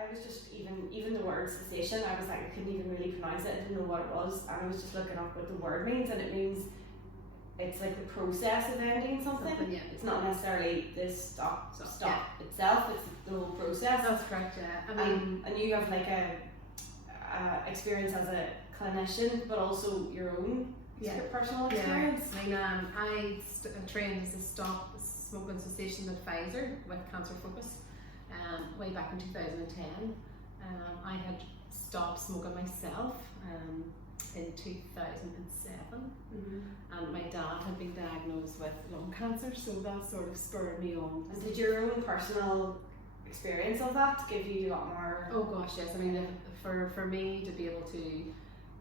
I was just even the word cessation, I was like, I couldn't even really pronounce it, I didn't know what it was, and I was just looking up what the word means, and it means it's like the process of ending something. Yeah. It's not necessarily this stop Yeah. itself, it's the whole process. That's correct, yeah. I mean, and you have like a experience as a clinician, but also your own personal experience. Yeah. I mean, trained as a stop smoking cessation advisor with Cancer Focus way back in 2010. I had stopped smoking myself in 2007, and my dad had been diagnosed with lung cancer, so that sort of spurred me on. And did your own personal experience of that give you a lot more? Oh gosh, yes. I mean, for me to be able to,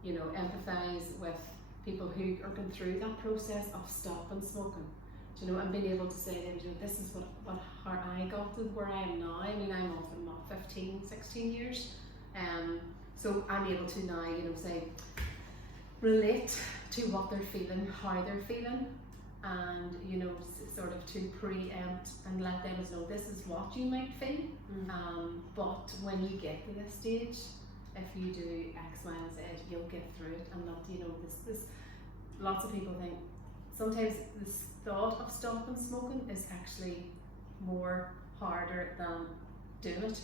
you know, empathise with people who are going through that process of stopping smoking, you know, and being able to say to them, you know, this is how I got to where I am now. I mean, I'm off in 15, 16 years, so I'm able to now, you know, say, relate to what they're feeling, how they're feeling, and, you know, sort of to preempt and let them know this is what you might feel, but when you get to this stage, if you do X, Y, and Z, you'll get through it. And not, you know, this lots of people think sometimes this thought of stopping smoking is actually more harder than doing it.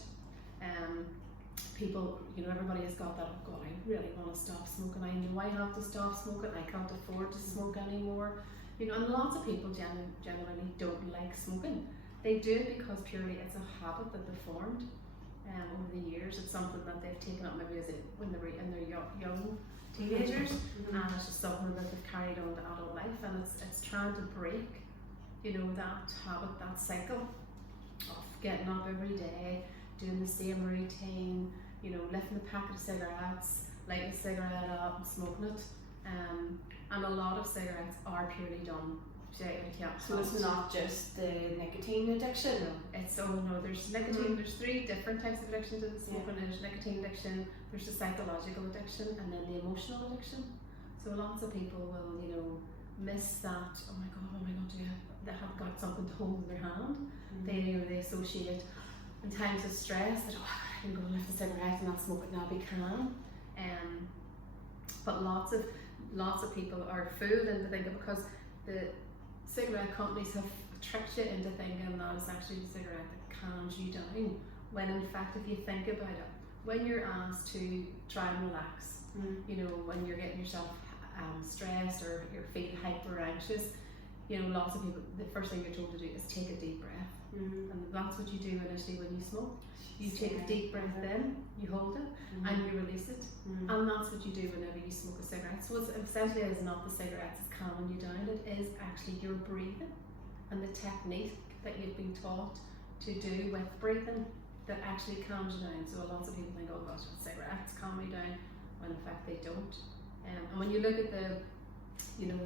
People, you know, everybody has got that, oh God, I really want to stop smoking, I know I have to stop smoking, I can't afford to smoke anymore. You know, and lots of people genuinely don't like smoking. They do it because purely it's a habit that they've formed over the years. It's something that they've taken up maybe when they were in their young teenagers, and it's just something that they've carried on to adult life, and it's trying to break, you know, that habit, that cycle of getting up every day, doing the same routine, you know, lifting a packet of cigarettes, lighting a cigarette up and smoking it. And a lot of cigarettes are purely done. So it's not just the nicotine addiction? No, it's there's nicotine, there's 3 different types of addictions in smoking. There's nicotine addiction, there's the psychological addiction, and then the emotional addiction. So lots of people will, you know, miss that, oh my God, they have got something to hold in their hand. They, you know, they associate in times of stress that, oh, I can go and lift a cigarette and not smoke it now, we can. But lots of people are fooled into thinking, because the cigarette companies have tricked you into thinking that it's actually the cigarette that calms you down, when in fact, if you think about it, when you're asked to try and relax, you know, when you're getting yourself stressed or you're feeling hyper anxious, you know, lots of people, the first thing you're told to do is take a deep breath. And that's what you do initially when you smoke. You take a deep breath in, you hold it, and you release it. And that's what you do whenever you smoke a cigarette. So it's essentially, it's not the cigarettes that's calming you down, it is actually your breathing and the technique that you've been taught to do with breathing that actually calms you down. So lots of people think, oh gosh, cigarettes calm me down, when in fact they don't. And when you look at the, you know,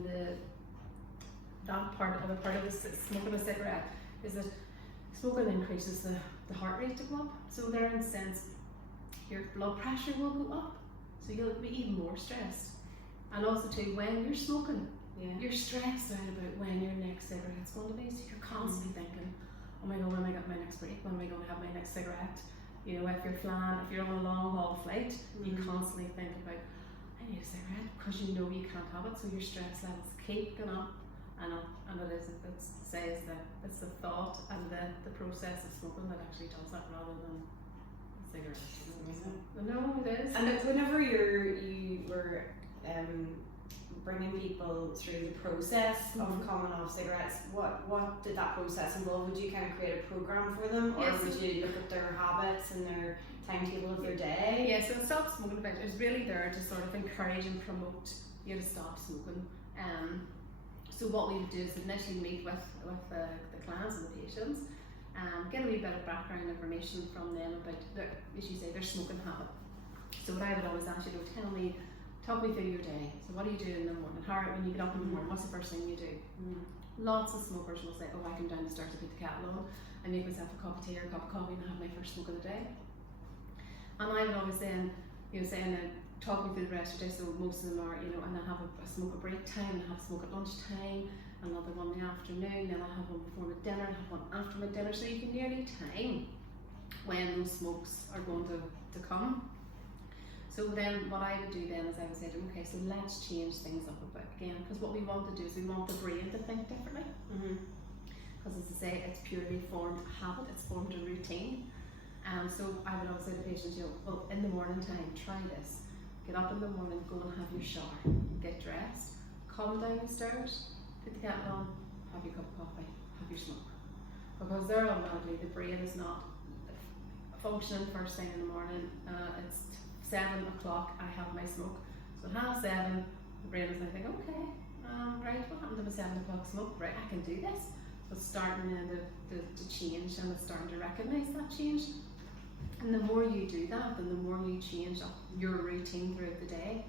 other part of the smoking a cigarette is that smoking increases the heart rate to go up. So there, in a sense, your blood pressure will go up, so you'll be even more stressed. And also too, when you're smoking, you're stressed out about when your next cigarette's going to be. So you're constantly thinking, oh my God, when am I got my next break? When am I going to have my next cigarette? You know, if you're on a long haul flight, you constantly think about, I need a cigarette, because you know you can't have it. So your stress levels keep going up. And it says that it's the thought and the process of smoking that actually does that, rather than cigarettes. No, it is. And whenever you were bringing people through the process of coming off cigarettes, what did that process involve? Would you kind of create a program for them, or would you look at their habits and their timetable of their day? Yeah, so Stop Smoking Adventure is really there to sort of encourage and promote you to stop smoking. So what we would do is initially meet with the clients and the patients, get a wee bit of background information from them about as you say, their smoking habit. So what I would always ask you to talk me through your day. So what do you do in the morning? When you get up in the morning, what's the first thing you do? Lots of smokers will say, oh, I come down the stairs to put the kettle on, I make myself a cup of tea or a cup of coffee and have my first smoke of the day. And I would always then, you know, talk me through the rest of the day. So most of them are, you know, and I have a smoke at break time, I have a smoke at lunchtime, another one in the afternoon, then I have one before my dinner, I have one after my dinner. So you can nearly time when those smokes are going to come. So then what I would do then is I would say to them, okay, so let's change things up a bit again, because what we want to do is we want the brain to think differently. Because as I say, it's purely formed a habit, it's formed a routine. And so I would always say to patients, well, in the morning time, try this. Get up in the morning, go and have your shower, get dressed, come down the stairs, put the kettle on, have your cup of coffee, have your smoke. Because there automatically the brain is not functioning first thing in the morning. It's 7 o'clock, I have my smoke. So at 7:30, the brain is now thinking, okay, right, what happened to my 7 o'clock smoke? Right, I can do this. So it's starting then to change, and it's starting to recognise that change. And the more you do that, and the more you change up your routine throughout the day,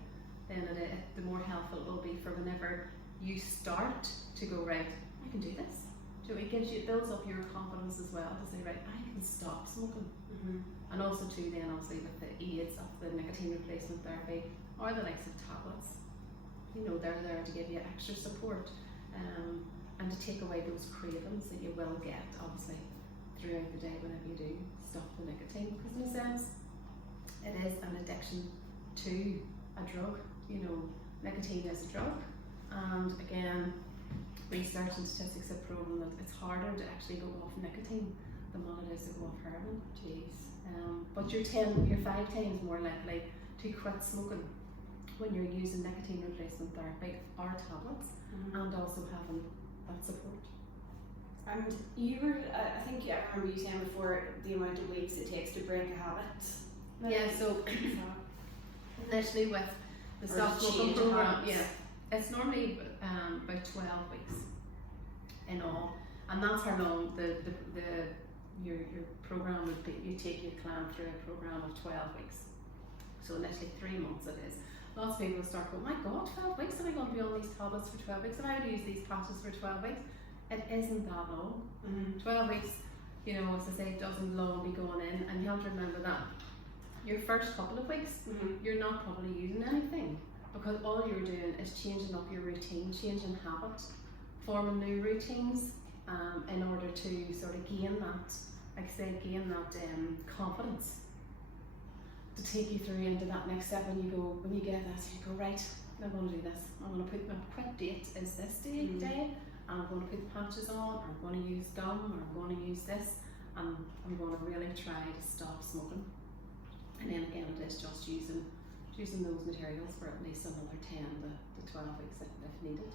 then the more helpful it will be for whenever you start to go, right, I can do this. So it builds up your confidence as well to say, right, I can stop smoking. And also too then obviously with the aids of the nicotine replacement therapy or the likes of tablets, they're there to give you extra support and to take away those cravings that you will get obviously throughout the day whenever you do stop the nicotine, because in a sense it is an addiction to a drug. Nicotine is a drug, and again research and statistics have proven that it's harder to actually go off nicotine than what it is to go off heroin. But you're 5 times more likely to quit smoking when you're using nicotine replacement therapy or tablets, and also having that support. And I think I remember you saying before the amount of weeks it takes to break a habit. Yeah, so initially with the stop smoking program, it's normally about 12 weeks in all, and that's how long your program would be. You take your client through a program of 12 weeks. So initially 3 months it is. Lots of people start going, my God, 12 weeks, am I going to be on these tablets for 12 weeks? Am I going to use these patches for 12 weeks? It isn't that long. 12 weeks, as I say, it doesn't long be going in, and you have to remember that your first couple of weeks, you're not probably using anything, because all you're doing is changing up your routine, changing habit, forming new routines, in order to sort of gain that, confidence to take you through into that next step. When you get that, you go, right, I'm going to do this. I'm going to put my quit date is this day, and I'm going to put the patches on, or I'm going to use gum, or I'm going to use this, and I'm going to really try to stop smoking. And then again, it is just using those materials for at least another 10 to 12 weeks if needed.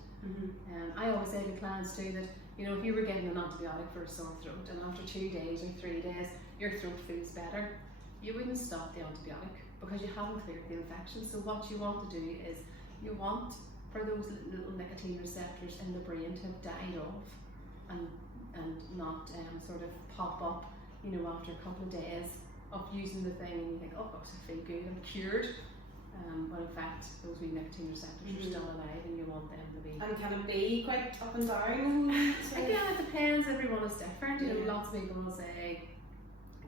I always say to clients too that, if you were getting an antibiotic for a sore throat, and after 2 days or 3 days your throat feels better, you wouldn't stop the antibiotic because you haven't cleared the infection. So what you want to do is you want for those little nicotine receptors in the brain to have died off and not sort of pop up, after a couple of days of using the thing, and you think, oh gosh, I feel good, I'm cured. But in fact, those wee nicotine receptors are still alive, and you want them to be. And can it be quite up and down? Again, it depends. Everyone is different. Lots of people will say,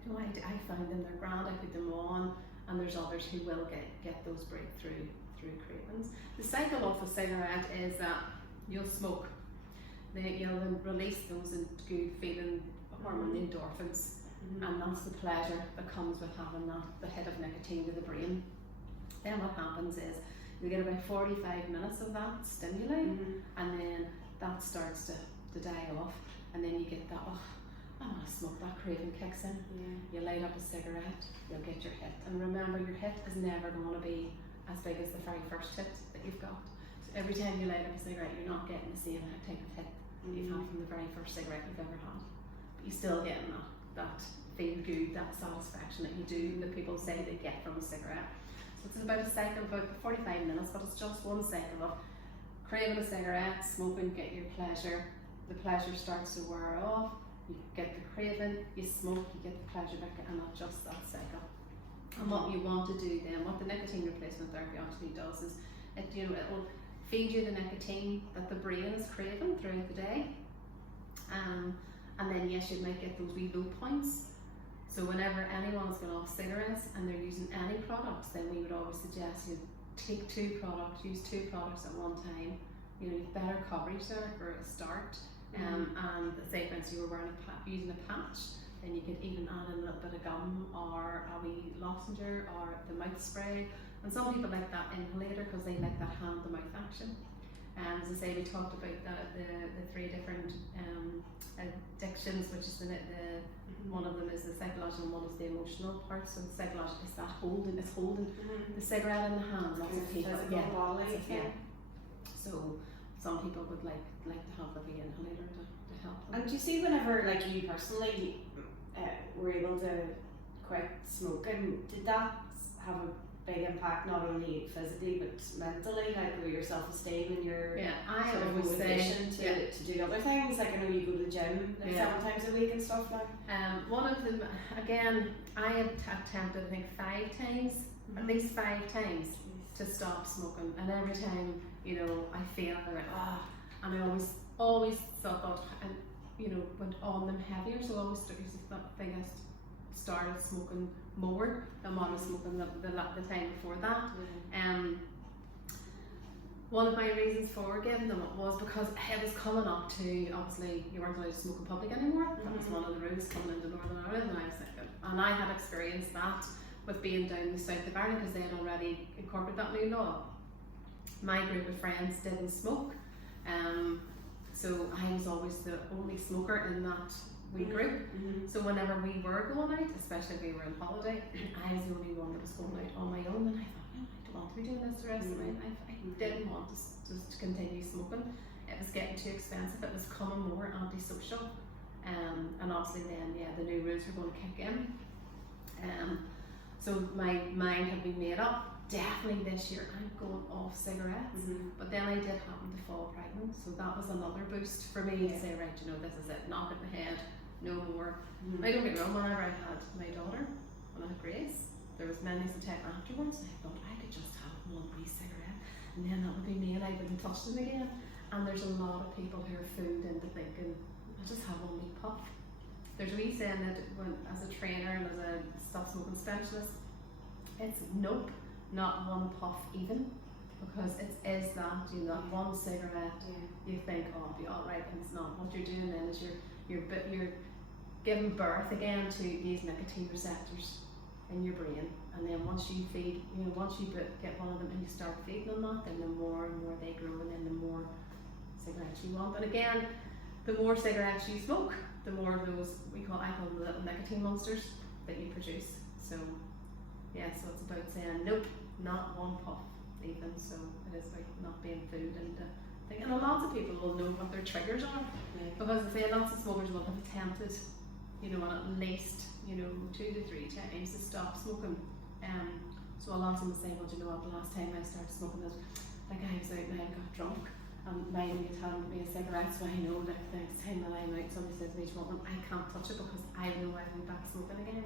I find them, they're grand, I put them on, and there's others who will get those breakthrough cravings. The cycle of a cigarette is that you'll smoke, you'll then release those good feeling hormone, endorphins, and that's the pleasure that comes with having the hit of nicotine to the brain. Then what happens is you get about 45 minutes of that stimuli, and then that starts to die off, and then you get that, I want to smoke, that craving kicks in. You light up a cigarette, you'll get your hit. And remember, your hit is never going to be as big as the very first hit that you've got. So every time you light up a cigarette, you're not getting the same type of hit you've had from the very first cigarette you've ever had. But you're still getting that feel good, that satisfaction that you do, that people say they get from a cigarette. So it's about a cycle of about 45 minutes, but it's just one cycle of craving a cigarette, smoking, get your pleasure. The pleasure starts to wear off, you get the craving, you smoke, you get the pleasure back, and that's just that cycle. And what you want to do then, what the nicotine replacement therapy actually does is it will feed you the nicotine that the brain is craving throughout the day. And then yes, you might get those wee low points. So whenever anyone is going off cigarettes and they're using any products, then we would always suggest you take use 2 products at one time. You've better coverage there for a start. And say for instance you were using a patch, Then you could even add in a little bit of gum or a wee lozenge or the mouth spray. And some people like that inhalator because they like that hand-to-mouth action. And as I say, we talked about the three different addictions, which is one of them is the psychological, and one is the emotional part. So the psychological is that holding the cigarette in the hand. Lots of people, So some people would like to have the wee inhalator to help them. And do you see whenever, like, you personally were able to quit smoking, did that have a big impact not only physically but mentally, like with your self-esteem and your I sort of always motivation say, to do other things? Like, I know you go to the gym like 7 times a week and stuff like. One of them, again, I had attempted I think 5 times, at least 5 times to stop smoking, and every time, you know, I failed. And I always thought, and you know, went on them heavier. So I always think I started smoking more than what I was smoking the time before that. One of my reasons for giving them it was because it was coming up to, obviously you weren't allowed to smoke in public anymore. That was one of the rules coming into Northern Ireland, and I was thinking, and I had experienced that with being down in the south of Ireland because they had already incorporated that new law. My group of friends didn't smoke, so I was always the only smoker in that wee group. So whenever we were going out, especially if we were on holiday, I was the only one that was going out on my own, and I thought, no, I don't want to be doing this the rest of my life. I didn't want to continue smoking. It was getting too expensive. It was becoming more antisocial, and obviously then the new rules were going to kick in. So my mind had been made up. Definitely this year I'm going off cigarettes, but then I did happen to fall pregnant, so that was another boost for me to say, right, you know, this is it, knock it in the head, no more. I don't get me wrong, whenever I had my daughter, when I had Grace, there was many to take afterwards, and I thought I could just have one wee cigarette, and then that would be me, and I wouldn't touch them again. And there's a lot of people who are fooled into thinking, I'll just have one wee puff. There's a wee saying that when, as a trainer and as a stop smoking specialist, it's nope, not one puff even, because it is that, you know, that one cigarette, you think, oh, I'll be alright, and it's not. What you're doing then is you're giving birth again to these nicotine receptors in your brain, and then once you feed, you know, once you get one of them and you start feeding them that, then the more and more they grow, and then the more cigarettes you want. And again, the more cigarettes you smoke, the more of those I call them little nicotine monsters that you produce. So so it's about saying nope, not one puff even. So it is about not being fooled into thinking. And lots of people will know what their triggers are, because I say lots of smokers will have attempted, you know, at least, you know, 2 to 3 times to stop smoking. So a lot of them will say, well, you know what, the last time I started smoking, this, like, I was out and I got drunk, and my mate had me a cigarette, so I know that the next time that I'm out, somebody says to me, well, I can't touch it because I know I went back smoking again.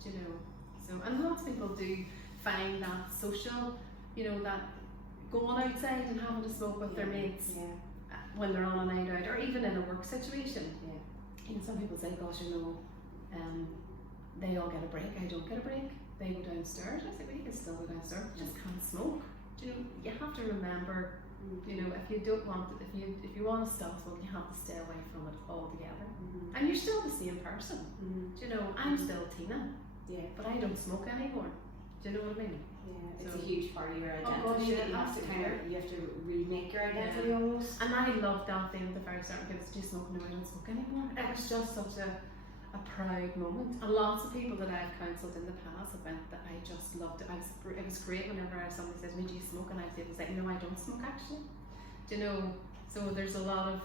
Do you know? So, and lots of people do find that social, you know, that going outside and having to smoke with their mates when they're on a night out, or even in a work situation. You know, some people say, gosh, you know, they all get a break, I don't get a break. They go downstairs. I say, well, you can still go downstairs, you just can't smoke. Do you know, you have to remember, you know, if you don't want to, if you want to stop smoking, you have to stay away from it altogether. And you're still the same person. Do you know, I'm still Tina. But I don't smoke anymore. Do you know what I mean? It's a huge part of your identity that you have to remake your identity almost. And I loved that thing at the very start, because do you smoke? No, I don't smoke anymore. It was just such a proud moment. And lots of people that I've counselled in the past have been that I just loved it. It was great whenever somebody says, do you smoke? And I say, no, I don't smoke actually. Do you know? So there's a lot of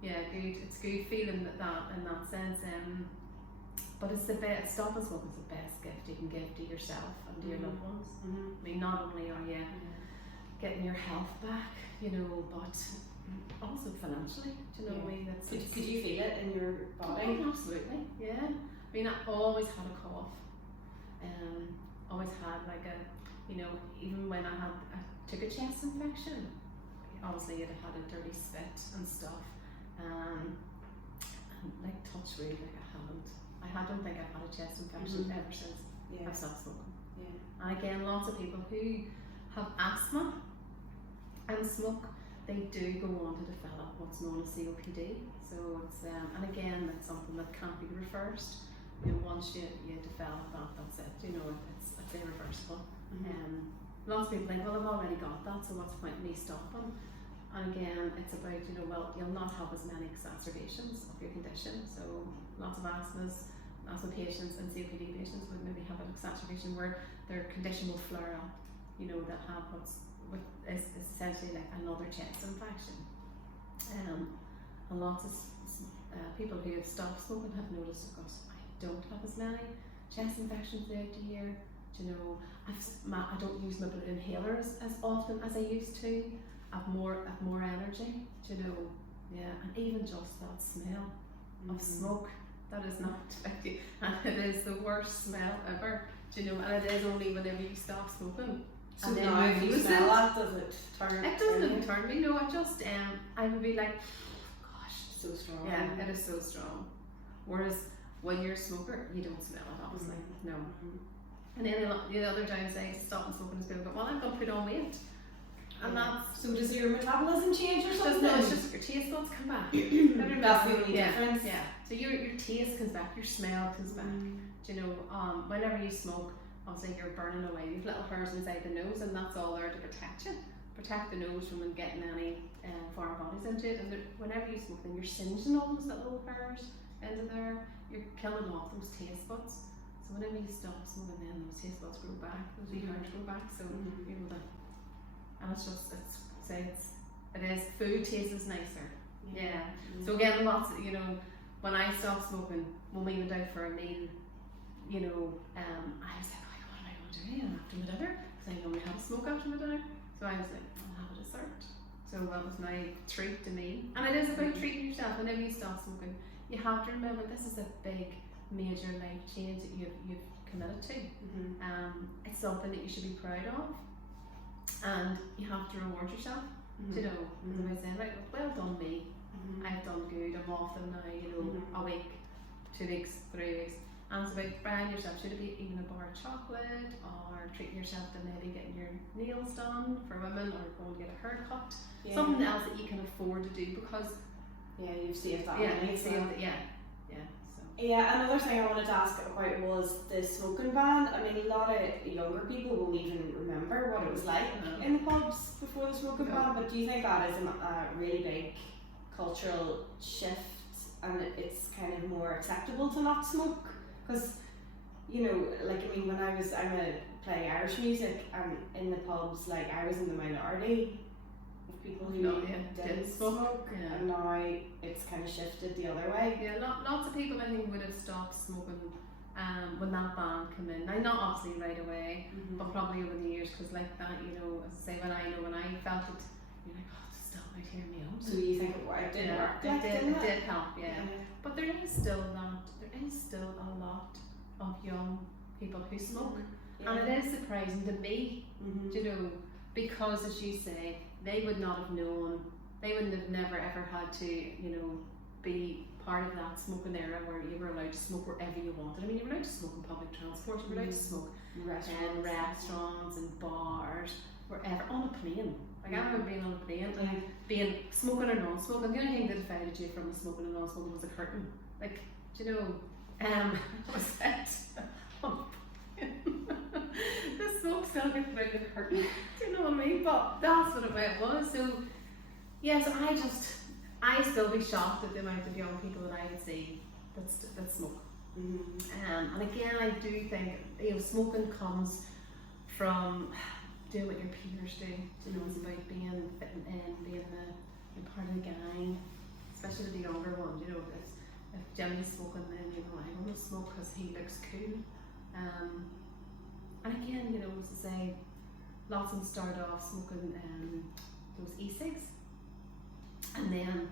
it's good feeling that in that sense. But it's the best. Stopping smoking is the best gift you can give to yourself and to your loved ones. I mean, not only are you getting your health back, you know, but also financially. Do you know what I mean? Could you feel it in your body? Oh, absolutely. Yeah. I mean, I always had a cough. Always had like a, you know, even when I took a chest infection, obviously it had a dirty spit and stuff. And like touch wood, like I don't think I've had a chest infection ever since I've stopped smoking. And again, lots of people who have asthma and smoke, they do go on to develop what's known as COPD. So it's and again, that's something that can't be reversed. once you develop that, that's it. It's irreversible. Lots of people think, well, I've already got that, so what's the point in me stopping? And again, it's about, well, you'll not have as many exacerbations of your condition. So lots of asthma patients and COPD patients would maybe have an exacerbation where their condition will flare up. They'll have is essentially like another chest infection. And lots of people who have stopped smoking have noticed, of course, I don't have as many chest infections throughout the year. I don't use my blue inhalers as often as I used to. I've more energy. And even just that smell of smoke, that is not and it is the worst smell ever. And it is only whenever you stop smoking. So and now if you smell that, does it turn? It doesn't turn me. No, I just I would be like, gosh, so strong. Yeah, it is so strong. Whereas when you're a smoker, you don't smell it, obviously. No. And then the other downside to stopping smoking is people go, well, I'm going to put on weight. And that's... So does your metabolism change or something? No, it's just your taste buds come back. That's the only difference. Yeah. So your taste comes back, your smell comes back. Whenever you smoke, obviously you're burning away. You've little hairs inside the nose, and that's all there to protect you. Protect the nose from getting any foreign bodies into it. And whenever you smoke, then you're singeing all those little hairs into there. You're killing off those taste buds. So whenever you stop smoking, then those taste buds grow back, those wee hairs grow back. So and it's just it is food tastes nicer. Yeah. So again, lots of, when I stopped smoking, when we went out for a meal, I was like, oh, what am I going to do after my dinner? Because I normally have a smoke after my dinner. So I was like, I'll have a dessert. So that was my treat to me. And it is about treating yourself. Whenever you stop smoking, you have to remember this is a big, major life change that you've committed to. It's something that you should be proud of. And you have to reward yourself. By saying, right, well done me. I've done good. I'm off them now. A week, 2 weeks, 3 weeks. And it's about buying yourself. Should it be even a bar of chocolate, or treating yourself to maybe getting your nails done for women, or going to get a haircut? Something else that you can afford to do because you've saved that money. You've saved it. Another thing I wanted to ask about was the smoking ban. I mean, a lot of younger people won't even remember what it was like in the pubs before the smoking ban, but do you think that is a really big cultural shift and it's kind of more acceptable to not smoke? Because, when I playing Irish music and in the pubs, I was in the minority of people who didn't smoke, and now it's kind of shifted the other way. Yeah, lots of people I think would have stopped smoking when that ban came in. Now, not obviously right away, but probably over the years, because like that, as I say, when I felt it, you're like, oh, stop out here, me own. So you think it worked? It did help, yeah. But there is still a lot of young people who smoke, and it is surprising to me, because as you say, they would not have known, they wouldn't have never ever had to, be part of that smoking era where you were allowed to smoke wherever you wanted. I mean, you were allowed to smoke in public transport, you were allowed to smoke in restaurants and bars, wherever, on a plane. I remember being on a plane and being smoking or non-smoking. The only thing that divided you from the smoking and non-smoking was a curtain. Was it? The smoke still gets around the curtain. Do you know what I mean? But that's what it was. So I still be shocked at the amount of young people that I would see that smoke. And again, I do think smoking comes from doing what your peers do. It's about being fitting in, being part of the gang, especially the younger ones. If Jimmy's smoking, then I want to smoke because he looks cool. And again, as I say, lots of them start off smoking those e-cigs, and then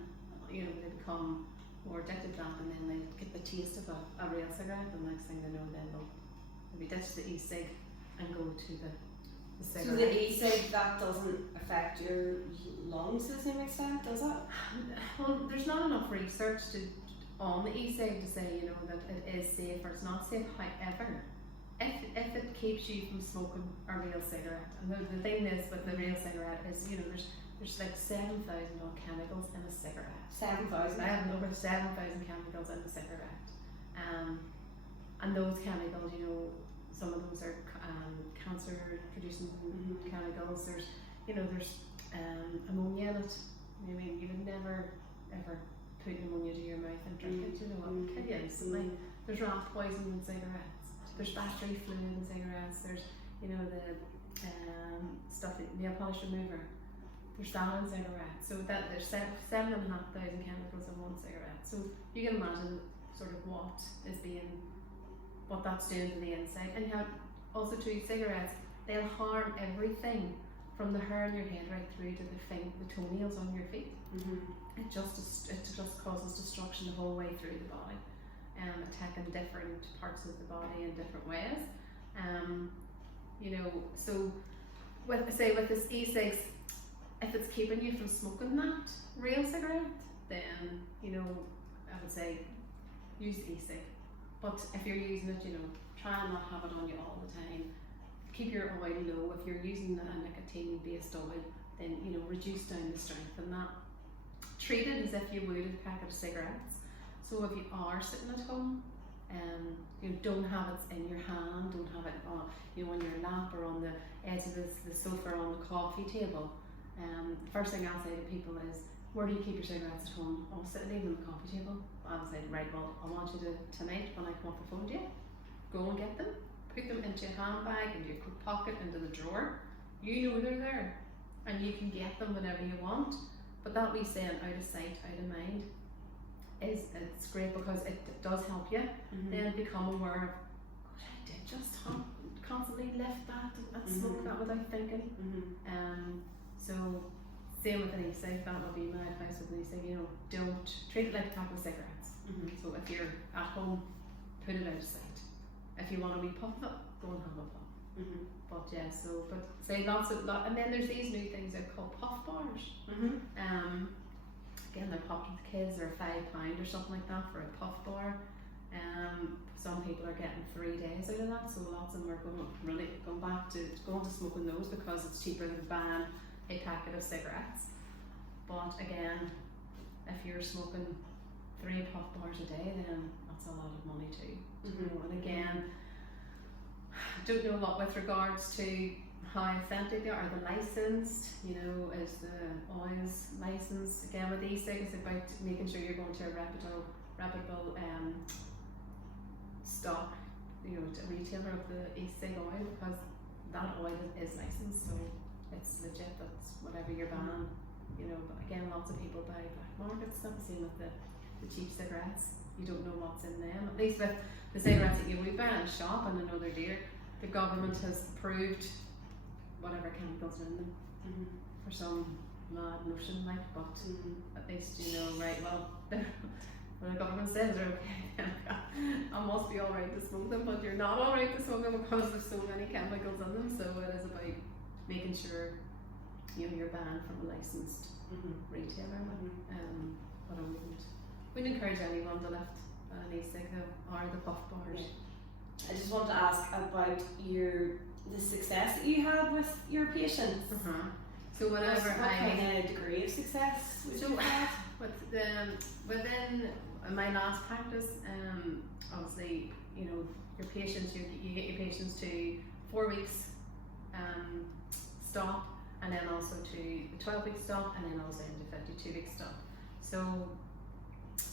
they become more addicted to that, and then they get the taste of a real cigarette, and the next thing they know, then they'll maybe ditch the e-cig and go to the cigarette. So the e-cig, that doesn't affect your lungs to the same extent, does it? Well, there's not enough research on the e-cig to say that it is safe or it's not safe. However, if it keeps you from smoking a real cigarette, and the thing is with the real cigarette is there's like 7,000 odd chemicals in a cigarette. 7,000? I have over 7,000 chemicals in a cigarette. And those chemicals, you know, some of those are cancer producing chemicals. There's, you know, there's ammonia in it. I mean, you would never ever put ammonia to your mouth and drink it, you know, it would kill you instantly. There's rat poison in cigarettes. There's battery fluid in cigarettes. There's, you know, the stuff, nail polish remover. There's that in cigarettes. So that there's 7,500 chemicals in one cigarette. So you can imagine sort of what that's doing to the inside. And you have also too, cigarettes, they'll harm everything from the hair on your head right through to the toenails on your feet. It just causes destruction the whole way through the body, attacking different parts of the body in different ways. You know, so with this e-cigs, if it's keeping you from smoking that real cigarette, then, you know, I would say use the e-cig. But if you're using it, you know, try and not have it on you all the time. Keep your oil low. If you're using a nicotine-based oil, then, you know, reduce down the strength in that. Treat it as if you would a packet of cigarettes. So if you are sitting at home, you know, don't have it in your hand, don't have it on, you know, on your lap or on the edge of the sofa or on the coffee table. First thing I'll say to people is, where do you keep your cigarettes at home? I'll leave them on the coffee table. I'll say, right, well, I want you to, tonight when I come off the phone to you, go and get them, put them into your handbag, into your coat pocket, into the drawer. You know they're there, and you can get them whenever you want. But that we saying out of sight, out of mind, it's great because it does help you then become aware of, gosh, I did just constantly lift that and smoke that without thinking. So same with an e-cig, that would be my advice with an e-cig, you know, don't treat it like a pack of cigarettes. So if you're at home, put it out of sight. If you want a wee puff of it, go and have a puff. But yeah, so, but say and then there's these new things they're called puff bars. Again, they're popular with kids, they're £5 or something like that for a puff bar. Some people are getting 3 days out of that, so lots of them are going back to smoking those because it's cheaper than buying a packet of cigarettes. But again, if you're smoking 3 puff bars a day, then that's a lot of money too. You know, and again, I don't know what with regards to how authentic they are the licensed, you know, is the oils licensed. Again, with e-cig, it's about making sure you're going to a reputable stock, you know, a retailer of the e-cig oil, because that oil is licensed, so it's legit. That's whatever you're buying, you know. But again, lots of people buy black market stuff. Same with the cheap cigarettes. You don't know what's in them. At least with the cigarettes that you would buy in a shop, and I know they're dear, the government has approved whatever chemicals are in them for some mad notion, like, but at least you know, right, well, when the government says they're okay, I must be alright to smoke them, but you're not alright to smoke them because there's so many chemicals in them. So it is about making sure, you know, you're banned from a licensed retailer. But I wouldn't encourage anyone to lift an e-cig or the puff bars. I just want to ask about the success that you had with your patients. So whenever what kind of degree of success would you have? Within my last practice, obviously, you know, your patients, you get your patients to 4 weeks stop, and then also to 12-week stop, and then also into 52-week stop. So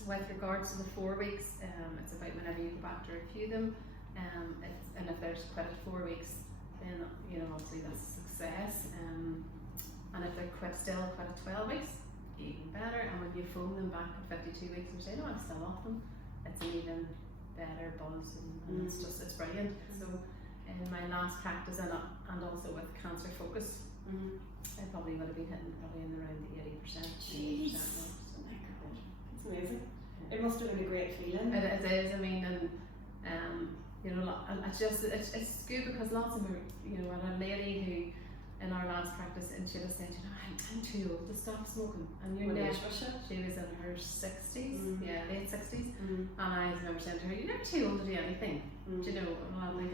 with regards to the 4 weeks, it's about whenever you go back to review them, and if there's quit at 4 weeks, then, you know, obviously that's a success. And if they're still quit at 12 weeks, even better. And when you phone them back at 52 weeks and say, no, I'm still off them, it's an even better buzz, and it's brilliant. So in my last practice, and also with cancer focus, I probably would have been hitting in around the 80%. Jeez. Oh my God, it's amazing. It must have been a great feeling. It is. I mean, and you know, and it's good because lots of them are, you know, and a lady who in our last practice, and she was saying, you know, I'm too old to stop smoking, and you're never. She was in her 60s, late 60s, and I remember saying to her, you're never too old to do anything. Do you know? And I'm like,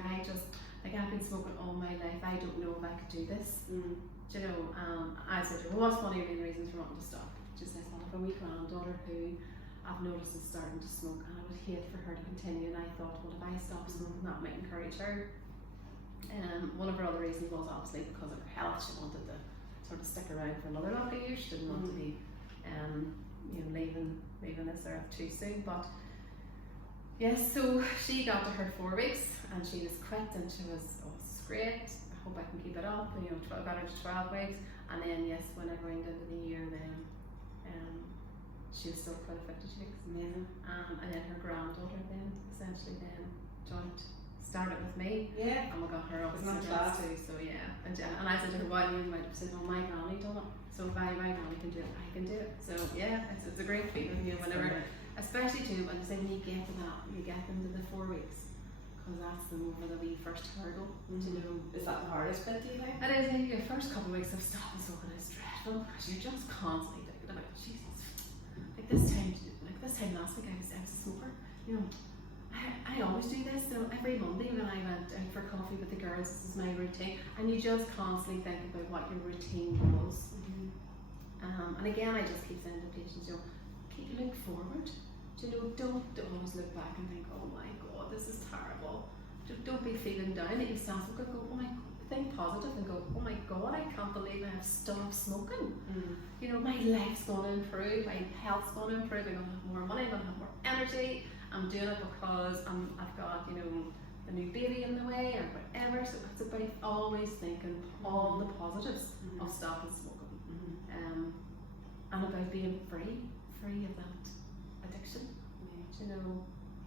I've been smoking all my life. I don't know if I could do this. Do you know? I said, well, what's one of your main reasons for wanting to stop? She says, well, I've a wee granddaughter who I've noticed is starting to smoke, and I would hate for her to continue. And I thought, well, if I stop smoking, that might encourage her. One of her other reasons was obviously because of her health. She wanted to sort of stick around for another lot of years. She didn't want to be, leaving this earth too soon. But yes, so she got to her 4 weeks, and she was quit, and she was, oh, this is great. I hope I can keep it up. And, 12, got her to 12 weeks, and then yes, when I went into the year, then she was still quite at 52 weeks. Amazing. And then her granddaughter then essentially started with me. Yeah. And we got her up Isn't that cigarettes class? too. So yeah. And I said to her, why you might have said, oh, my granny done it. So if my granny can do it, I can do it. So yeah, it's a great feeling, whenever, especially too when you get to that, you get them to the 4 weeks. Because that's the moment of the wee first hurdle. Is that the hardest bit, do you think? It is. Your first couple of weeks of stopping smoking is dreadful because you're just constantly thinking about, Jesus, this time last week I was a smoker. I always do this. So every Monday when I went out for coffee with the girls, this is my routine, and you just constantly think about what your routine was. And again, I just keep saying to patients, keep looking forward. Don't always look back and think, oh my God, this is terrible. Don't be feeling down at yourself. Go, oh my God. Think positive and go, oh my God, I can't believe I have stopped smoking. My life's going to improve, my health's going to improve, I'm going to have more money, I'm going to have more energy. I'm doing it because I've got, a new baby in the way or whatever. So it's about always thinking all the positives of stopping smoking. And about being free of that addiction.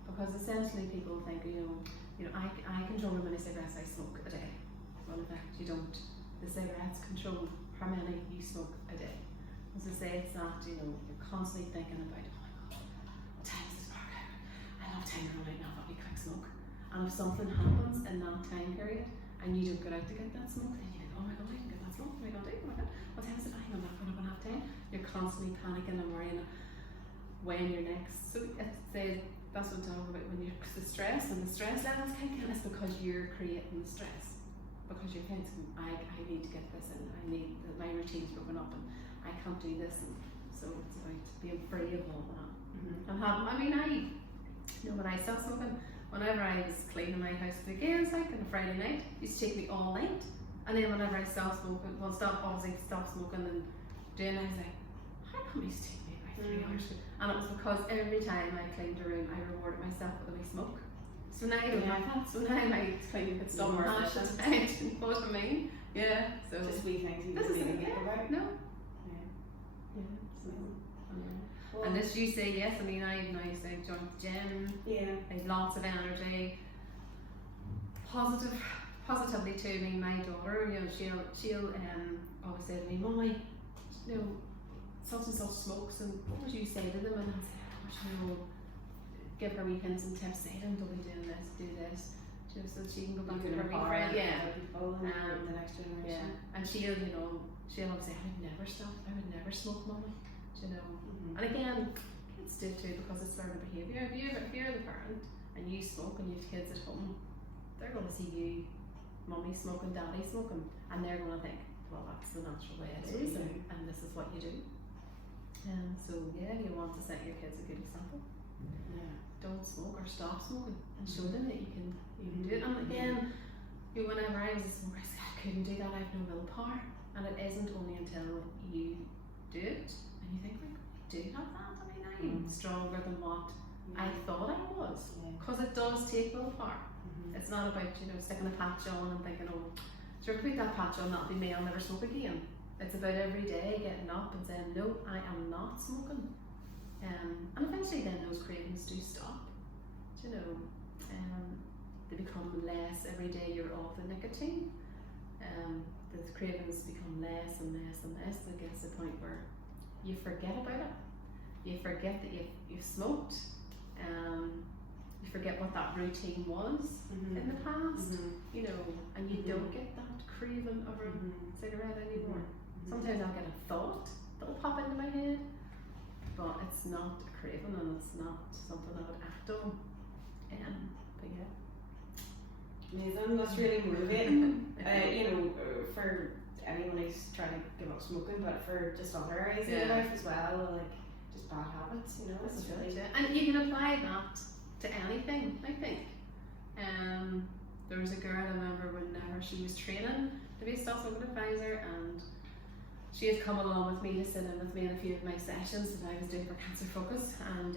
Because essentially people think, I control how many cigarettes I smoke a day. Well, in fact, you don't. The cigarettes control how many you smoke a day. As I say, it's not, you're constantly thinking about, oh my God, what time is this work out? I don't have time to run out now, I'll be quick smoke. And if something happens in that time period and you don't get out to get that smoke, then you think, oh my God, I can get that smoke. What am I going to do? Oh my God, what time is it? I'm not going to have time. You're constantly panicking and worrying when you're next. So it says, that's what I'm talking about when you're the stress and the stress levels kick in. It's because you're creating the stress. Because you're thinking, I need to get this in, my routine's broken up and I can't do this, and so it's about being free of all that. And when I stopped smoking, whenever I was cleaning my house for the girls, like on a Friday night, it used to take me all night. And then whenever I stopped smoking, stop smoking and doing it, I was like, how come it used to take me about 3 hours? And it was because every time I cleaned a room, I rewarded myself with a wee smoke. So now I don't have that. So now my cleaning could stop more passion. You know what I mean? Yeah. So just wee things you this didn't is even think about. No. Well, and as you say, yes, I now say join the gym. Yeah. I have lots of energy. Positively too. My daughter, she'll always say to me, Mummy, such and such smokes, and what would you say to them? And I'd say, give her wee hints and tips, say to them, don't be doing this, do this. So she can go back to her wee friend. Yeah. The next generation. Yeah. And she'll always say, I would never stop, I would never smoke, Mummy. And again, kids do too, because it's learned behaviour. If you're the parent and you smoke and you have kids at home, they're going to see you, Mummy smoking, Daddy smoking, and they're going to think, well, that's the natural way it is, and this is what you do. So yeah, you want to set your kids a good example. Don't smoke or stop smoking, and show them that you can do it. And again, whenever I was a smoker, I said I couldn't do that, I have no willpower. And it isn't only until you do it and you think, like, I do have that. I'm stronger than what I thought I was, because it does take willpower. It's not about sticking a patch on and thinking, oh, sure, if I put that patch on, that'll be me, I'll never smoke again. It's about every day getting up and saying, no, I am not smoking. And eventually then those cravings do stop. They become less every day you're off the nicotine. The cravings become less and less and less. It gets to the point where you forget about it. You forget that you've smoked. You forget what that routine was in the past. And you don't get that craving of a cigarette anymore. Sometimes I'll get a thought that'll pop into my head, but it's not a craving and it's not something I would act on. But yeah. Amazing, that's really motivating. For anyone who's trying to give up smoking, but for just other areas of your life as well, like just bad habits, you know. It's really And you can apply that to anything, I think. There was a girl I remember whenever she was training to be a staff work advisor, and she had come along with me to sit in with me in a few of my sessions that I was doing for Cancer Focus, and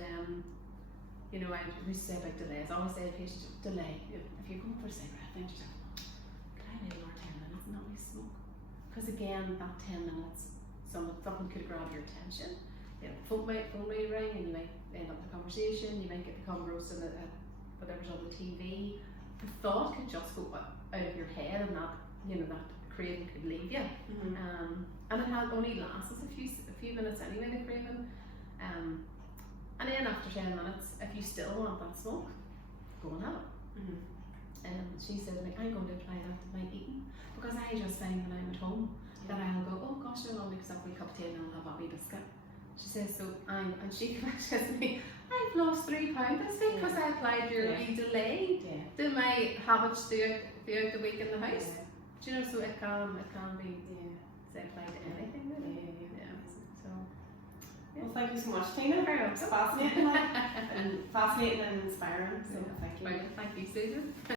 you know, I used to say about delays. I always say to patients, delay. If you're going for a cigarette, think to yourself, could I delay more 10 minutes and not really smoke? Because again, that 10 minutes, something could grab your attention. You know, phone might ring, and you might end up in a conversation. You might get become engrossed in whatever's on the TV. The thought could just go out of your head, and that, you know, that craving could leave you. And it only lasts a few minutes anyway, the craving. And then after 10 minutes, if you still want that smoke, go and have it. And she said to me, I'm going to apply that to my eating, because I just find when I'm at home that I'll go, oh gosh, I'll make myself a cup of tea and I'll have a wee biscuit. She says, and she says to me, I've lost 3 pounds this week because I applied your wee delay to my habits throughout the week in the house. Do you know, so it can be applied to anything really. So, well, thank you so much, Tina. It's fascinating, and inspiring. So thank you. Thank you, Susan.